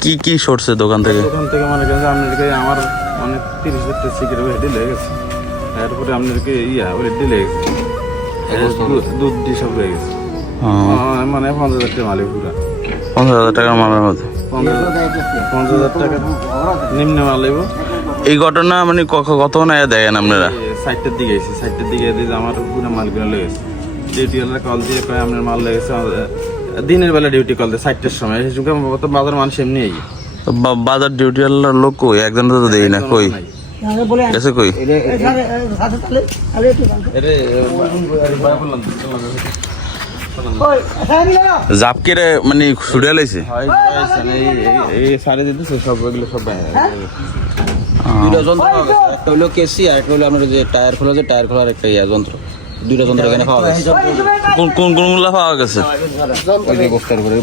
কি কি সরছে দোকান থেকে? দোকান থেকে মনে করেন আপনাদেরকে আমার অনেক তিরিশ হাজার সিগারেট ওই লেগে গেছে। এরপরে আপনাদেরকে ইয়া ওই লেগে গেছে। দু- দুধ দিয়ে সব রয়ে গেছে। ও, মানে পঞ্চাশ হাজার টাকা মালিক পুরা। পঞ্চাশ হাজার টাকার মালের মধ্যে? পঞ্চাশ হাজার টাকা নিম্ন মাল লাগব এই ঘটনা মানে ক- কতক্ষণ আগে দেখেন আপনারা? সাইডটার দিকে এসেছি সাইডটার দিকে এসে যে আমার পুরো মালগুলো লেগেছে। ডিউটি কল দিয়ে কয় আপনার মাল লেগেছে দিনের বেলা ডিউটি কল দিয়ে সাইডটার সময় কত বাজার মানুষ এমনি এই বাজার ডিউটি আল্লাহর লোক কই একজন তো দেই না কই গেছে কই আরে মানে ছুড়ে লাইছে এই সারে দিতেছে সব এগুলো সব দুইটা যন্ত্র একটা হলো কেসি আর একটা হলো আপনার যে টায়ার খোলা যে টায়ার খোলার একটা ইয়া যন্ত্র দুইটা যন্ত্র এখানে পাওয়া গেছে। কোন কোন কোনগুলা পাওয়া গেছে? ওই যে বস্তার উপরে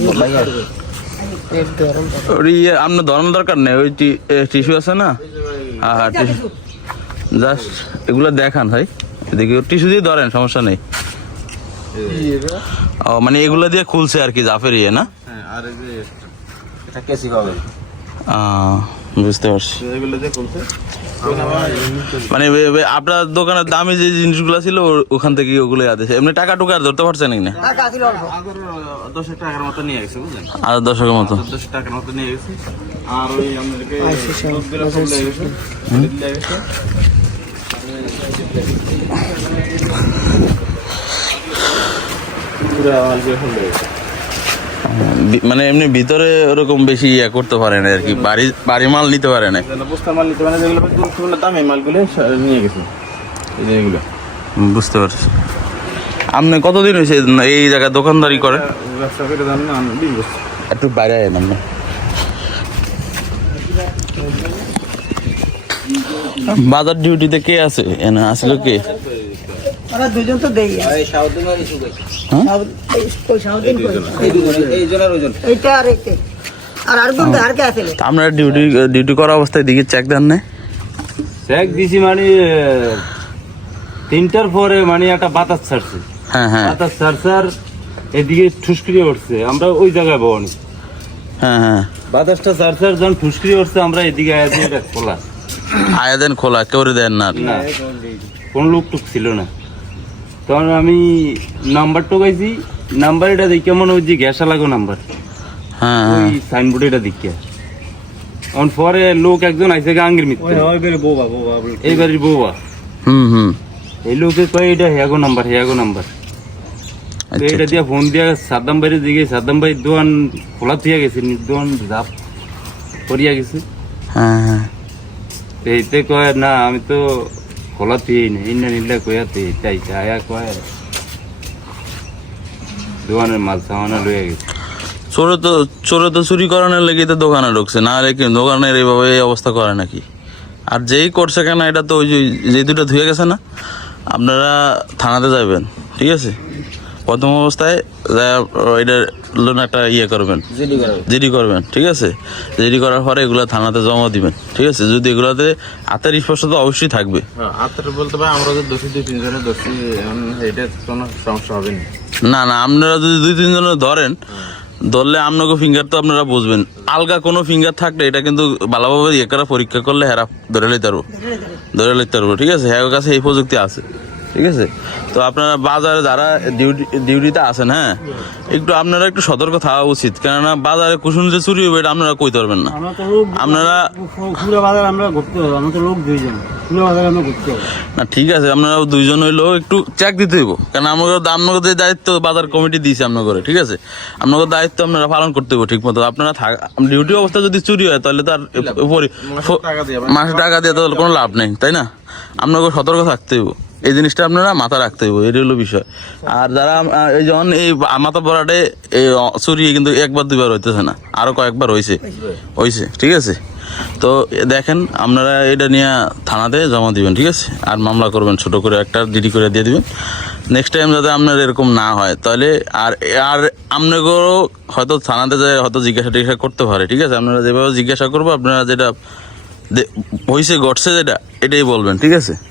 ওই ইয়ে, আপনার ধরানোর দরকার নেই? ওই টিস্যু আছে না? হ্যাঁ হ্যাঁ টিস্যু। জাস্ট এগুলো দেখান ভাই। এদিকে টিস্যু দিয়ে ধরেন সমস্যা নেই। ও মানে এগুলো দিয়ে খুলছে আর কি জাফের ইয়ে না? হ্যাঁ আর এই যে এটা কেসি পাবে। আহ, বুঝতে পারছি। এগুলো মানে আপনার দোকানের দামি যে জিনিসগুলো ছিল ওখান থেকে ওগুলো আদেছে এমনি টাকা টুকা আর ধরতে পারছেন না? আগর টাকার মতো নিয়ে গেছে আর দশকের মতো। দশ টাকার মতো নিয়ে গেছে আর ওই পুরো মালগুলো সব লেগে গেছে বি- মানে এমনি ভিতরে ওরকম বেশি ইয়ে করতে পারে না আর কি বাড়ি বাড়ি মাল নিতে পারে না। বস্তা মাল নিতে মানে যেগুলো গুরুত্বপূর্ণ দামি মালগুলো নিয়ে গেছে। এই যে এগুলো। বুঝতে পারছি। আপনি কতদিন হয়েছে এই জায়গায় দোকানদারি করেন? ব্যবসা করে জান না বিশ বছর একটু বাইরে আয়েন আপনি। বাজার ডিউটিতে কে আছে? এনে আসলে কে? ওরা দুজন তো দেই এই সাউদিন আর ইস্যু গেছে কই? সাউদিন কই? এই দুজন এই জন আর এইটা আর এইটা। আর আর কোন আর কে আছে তা ডিউটি ডিউটি করা অবস্থায় দিকে চেক দেন না। চেক দিছি মানে তিনটার পরে মানে একটা বাতাস ছাড়ছে। হ্যাঁ হ্যাঁ। বাতাস ছাড়ছে আর এদিকে ঠুসকিয়ে উঠছে। আমরা ওই জায়গায় বহনি। হ্যাঁ হ্যাঁ। বাতাসটা ছাড়ছে আর যখন ঠুসকিয়ে উঠছে আমরা এদিকে আয়া দিয়ে খোলা। আয়া দেন খোলা কেউ দেন না। না কোন লোক টুক ছিল না। তখন আমি নাম্বার টোকাইছি নাম্বার এটা দেখে মনে হচ্ছে গ্যাসা লাগো নাম্বার। হ্যাঁ ওই হ্যাঁ। সাইনবোর্ড এটা দেখে। এখন পরে লোক একজন আইসে গাঙ্গের মিত্র। এই বাড়ির বউবা। হুম হুম। এই লোকে কয় এটা হেয়াগো নাম্বার হেয়াগো নাম্বার। আচ্ছা এটা দিয়া ফোন দিয়া সাদ্দাম ভাইয়ের দিকে সাদ্দাম ভাই দোকান খোলা থিয়া গেছে নি দোকান জাপ করিয়া গেছে। হ্যাঁ হ্যাঁ। এইতে কয় না আমি তো খোলা থিয়েই না ইন্না নিলে কয়াতে চাই চায়া কয়। দোকানের মাল সামানা লইয়া গেছে। চোরে তো চোরে তো চুরি করানোর লেগে তো দোকানে ঢুকছে, না হলে কি দোকানের এইভাবে এই অবস্থা করে নাকি? আর যেই করছে কেন, এটা তো ওই যে দুটো ধুয়ে গেছে না, আপনারা থানাতে যাবেন ঠিক আছে? প্রথম অবস্থায় এটার জন্য একটা ইয়ে করবেন। জিডি করা করবেন ঠিক আছে? জিডি করার পরে এগুলো থানাতে জমা দিবেন ঠিক আছে? যদি এগুলোতে হাতের স্পর্শ তো অবশ্যই থাকবে। আত্মাটা বলতে পারে আমরা তো দোষী দুই তিনজনের দোষী এটা কোনো সমস্যা হবে না না না আপনারা যদি দুই তিনজনে ধরেন ধরলে আপনাকে ফিঙ্গার তো আপনারা বুঝবেন। আলগা কোনো ফিঙ্গার থাকলে এটা কিন্তু ভালোভাবে ইয়ে করা পরীক্ষা করলে হেরা ধরে লইতে পারব। ধরে লইতে পারব। ঠিক আছে? হ্যাঁ কাছে এই প্রযুক্তি আছে। ঠিক আছে? তো আপনারা বাজারে যারা ডিউটি ডিউটিতে আছেন হ্যাঁ? একটু আপনারা একটু সতর্ক থাকা উচিত। কেননা বাজারে কুসুন যে চুরি হবে এটা আপনারা কই পারবেন না। আপনারা বাজার আমরা ঘুরতে হবে আমরা লোক দুইজন। পুরো বাজার আমরা ঘুরতে হবে না ঠিক আছে আপনারা দুইজন হইলেও একটু চেক দিতে হইব। কারণ আমাকে আপনাকে যে দায়িত্ব বাজার কমিটি দিয়েছে আপনাকে ঠিক আছে? আপনাকে দায়িত্ব আপনারা পালন করতে হইব ঠিক মতো আপনারা থাক ডিউটি অবস্থা যদি চুরি হয় তাহলে তার উপরে- মাসে টাকা দিয়ে তাহলে কোনো লাভ নেই তাই না? আপনাকে সতর্ক থাকতে হইব। এই জিনিসটা আপনারা মাথা রাখতে হইব, এটাই হলো বিষয়। আর যারা এই যখন এই মাথা পড়াটে এই, অ- চুরি কিন্তু একবার, দুইবার হইতেছে না, আরও কয়েকবার হয়েছে হয়েছে ঠিক আছে? তো দেখেন, আপনারা এটা নিয়ে থানাতে জমা দিবেন, ঠিক আছে? আর মামলা করবেন, ছোট করে একটা ডিডি করে দিয়ে দিবেন। নেক্সট টাইম যাতে আপনার এরকম না হয়, তাহলে আর আর আপনাকেও হয়তো থানাতে যায় হয়তো জিজ্ঞাসা টিজ্ঞাসা করতে পারে, ঠিক আছে? আপনারা যেভাবে জিজ্ঞাসা করব, আপনারা যেটা হয়েছে ঘটছে যেটা, এটাই বলবেন, ঠিক আছে?